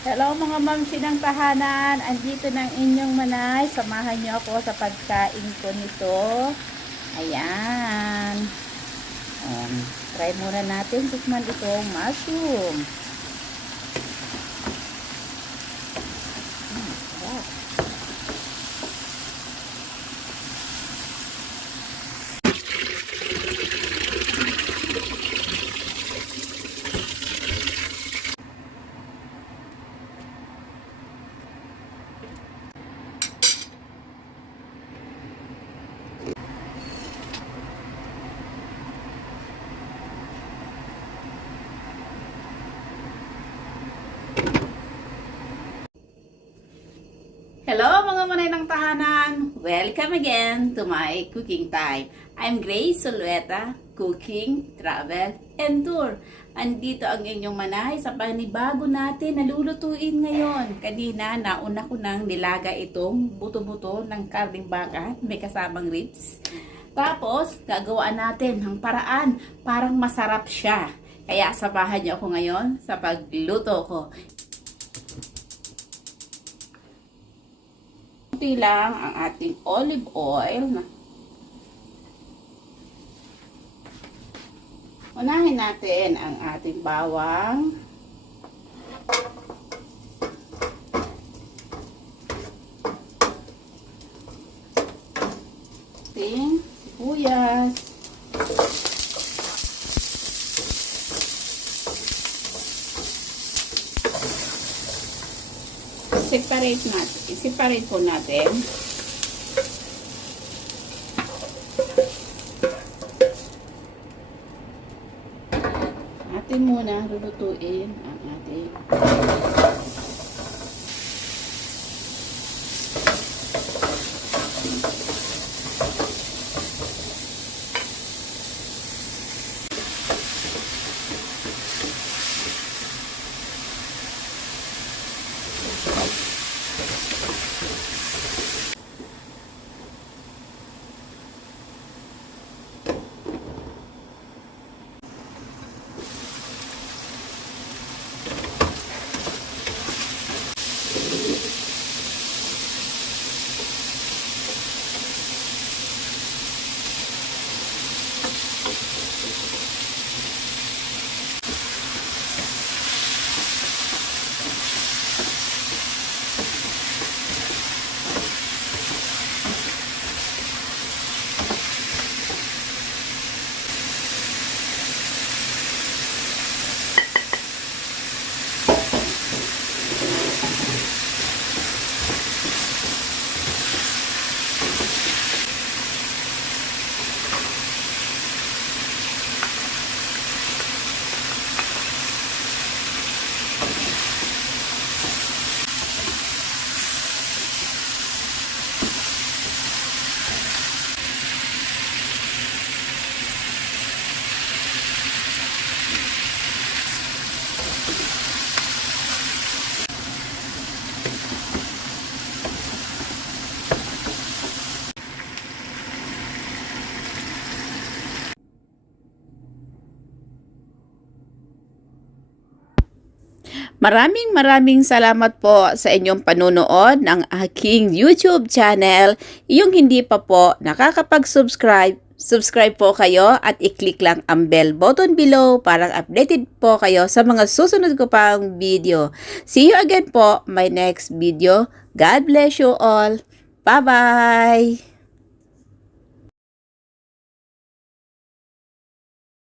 Hello mga mamsi ng tahanan, andito ng inyong manay, samahan niyo ako sa pagkain ko nito. Ayan. Try muna natin tikman itong mushroom. Sarap. Hello mga manay ng tahanan! Welcome again to my cooking time. I'm Grace Solueta, Cooking, Travel, and Tour. Andito ang inyong manay sa panibago natin na lulutuin ngayon. Kanina, nauna ko nang nilaga itong buto-buto ng karning baka, may kasamang ribs. Tapos, gagawaan natin ang paraan parang masarap siya. Kaya samahan niyo ako ngayon sa pagluto ko. Kunti lang ang ating olive oil. Unahin natin ang ating bawang. Ating sibuyas. I-separate po natin. Atin muna lulutuin ang ating Maraming salamat po sa inyong panunood ng aking YouTube channel. Yung hindi pa po nakakapag-subscribe, subscribe po kayo at i-click lang ang bell button below para updated po kayo sa mga susunod ko pang video. See you again po my next video. God bless you all. Bye-bye!